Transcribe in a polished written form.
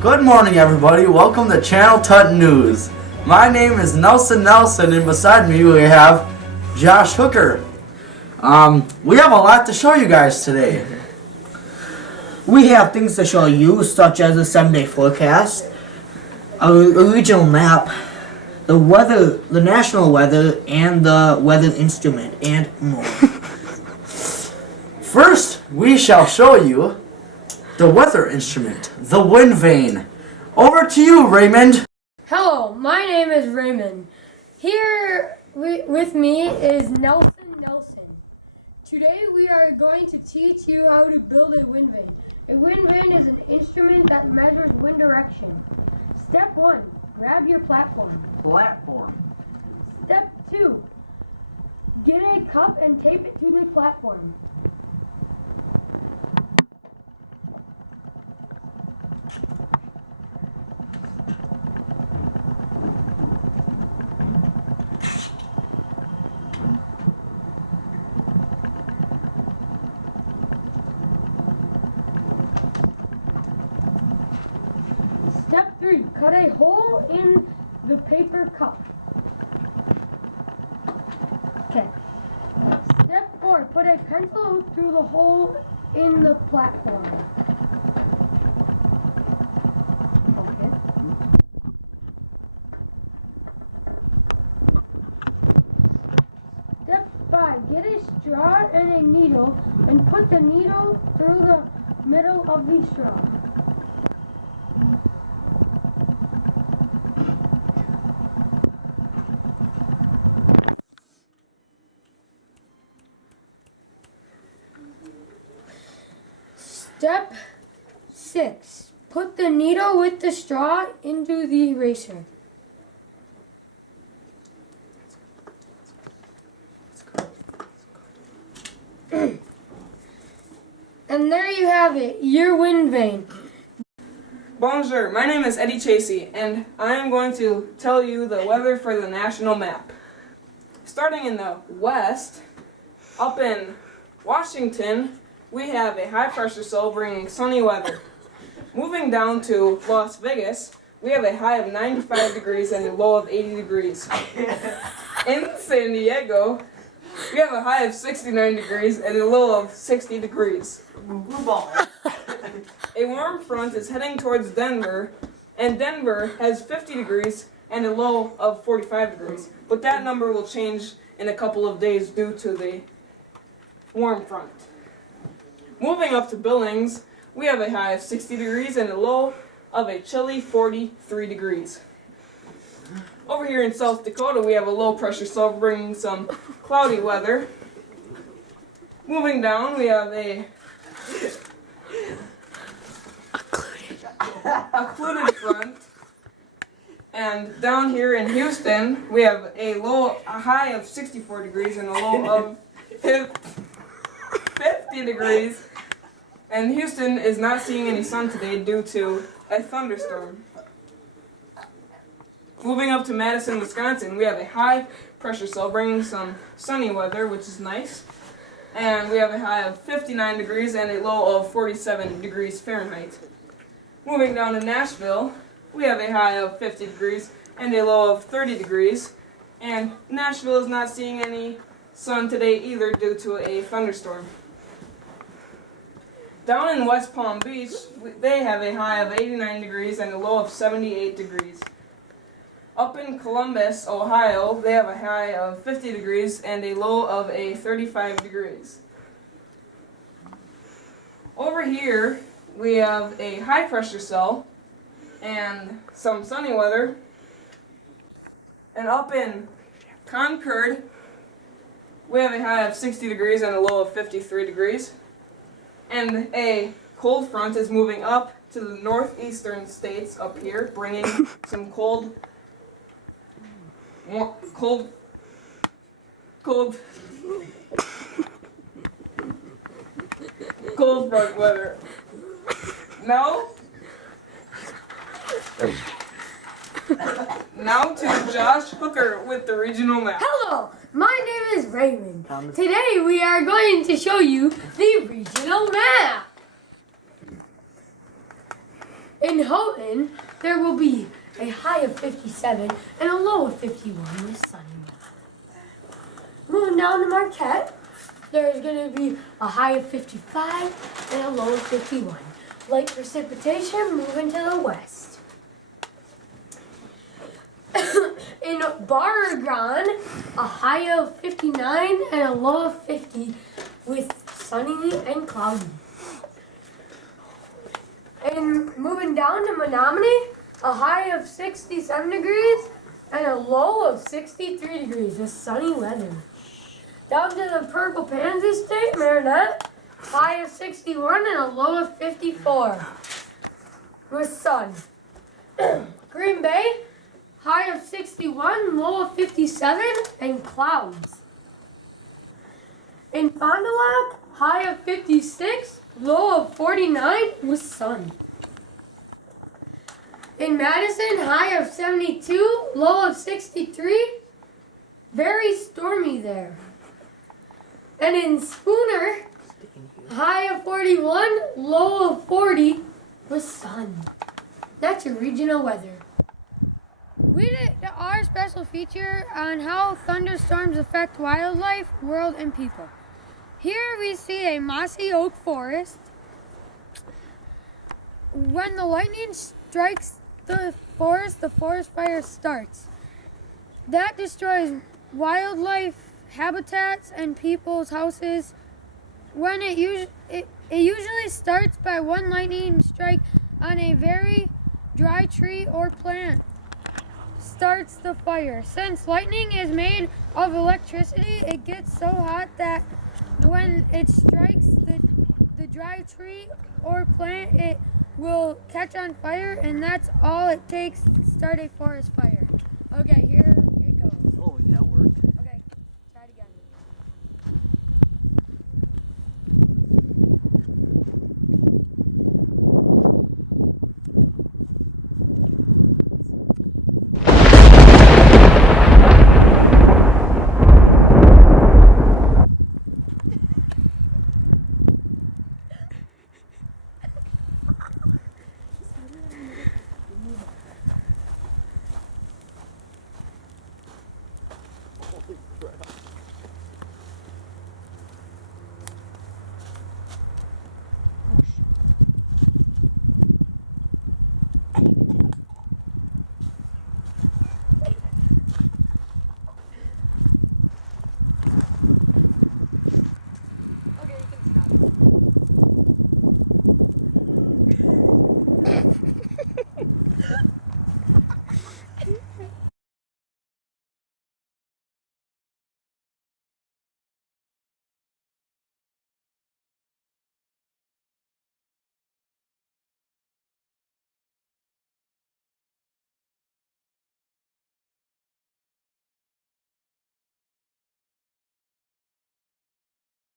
Good morning, everybody. Welcome to Channel Tut News. My name is Nelson, and beside me we have Josh Hooker. We have a lot to show you guys today. We have things to show you, such as a 7-day forecast, a regional map, the weather, the national weather, and the weather instrument, and more. First, we shall show you the weather instrument, the wind vane. Over to you, Raymond. Hello, my name is Raymond. Here with me is Nelson. Today we are going to teach you how to build a wind vane. A wind vane is an instrument that measures wind direction. Step 1, grab your platform. Step 2, get a cup and tape it to the platform. Step 3, cut a hole in the paper cup. Okay. Step 4, put a pencil through the hole in the platform. Okay. Step 5, get a straw and a needle and put the needle through the middle of the straw. Step 6. Put the needle with the straw into the eraser. And there you have it, your wind vane. Bonjour, my name is Eddie Chasey, and I am going to tell you the weather for the national map. Starting in the west, up in Washington, we have a high pressure cell bringing sunny weather. Moving down to Las Vegas, we have a high of 95 degrees and a low of 80 degrees. In San Diego, we have a high of 69 degrees and a low of 60 degrees. A warm front is heading towards Denver, and Denver has 50 degrees and a low of 45 degrees. But that number will change in a couple of days due to the warm front. Moving up to Billings, we have a high of 60 degrees and a low of a chilly 43 degrees. Over here in South Dakota, we have a low pressure cell bringing some cloudy weather. Moving down, we have a occluded front. And down here in Houston, we have a high of 64 degrees and a low of 50 degrees. And Houston is not seeing any sun today due to a thunderstorm. Moving up to Madison, Wisconsin, we have a high pressure cell bringing some sunny weather, which is nice. And we have a high of 59 degrees and a low of 47 degrees Fahrenheit. Moving down to Nashville, we have a high of 50 degrees and a low of 30 degrees. And Nashville is not seeing any sun today either due to a thunderstorm. Down in West Palm Beach, they have a high of 89 degrees and a low of 78 degrees. Up in Columbus, Ohio, they have a high of 50 degrees and a low of 35 degrees. Over here, we have a high pressure cell and some sunny weather. And up in Concord, we have a high of 60 degrees and a low of 53 degrees. And a cold front is moving up to the northeastern states up here, bringing some cold front weather. Now to Josh Hooker with the regional map. Hello, my name is Raymond. Today we are going to show you the regional map. In Houghton, there will be a high of 57 and a low of 51 with sun. Moving down to Marquette, there is going to be a high of 55 and a low of 51. Light precipitation moving to the west. In Barragan, a high of 59 and a low of 50 with sunny and cloudy. And moving down to Menominee, a high of 67 degrees and a low of 63 degrees with sunny weather. Down to the Purple Pansy State, Marinette, high of 61 and a low of 54 with sun. Green Bay, high of 61, low of 57 and clouds. In Fond du Lac, high of 56, low of 49 with sun. In Madison, high of 72, low of 63, very stormy there. And in Spooner, high of 41, low of 40 with sun. That's your regional weather. We did our special feature on how thunderstorms affect wildlife, world, and people. Here we see a mossy oak forest. When the lightning strikes the forest fire starts. That destroys wildlife habitats and people's houses. When it usually starts by one lightning strike on a very dry tree or plant starts the fire. Since lightning is made of electricity, it gets so hot that when it strikes the dry tree or plant, it will catch on fire, and that's all it takes to start a fire.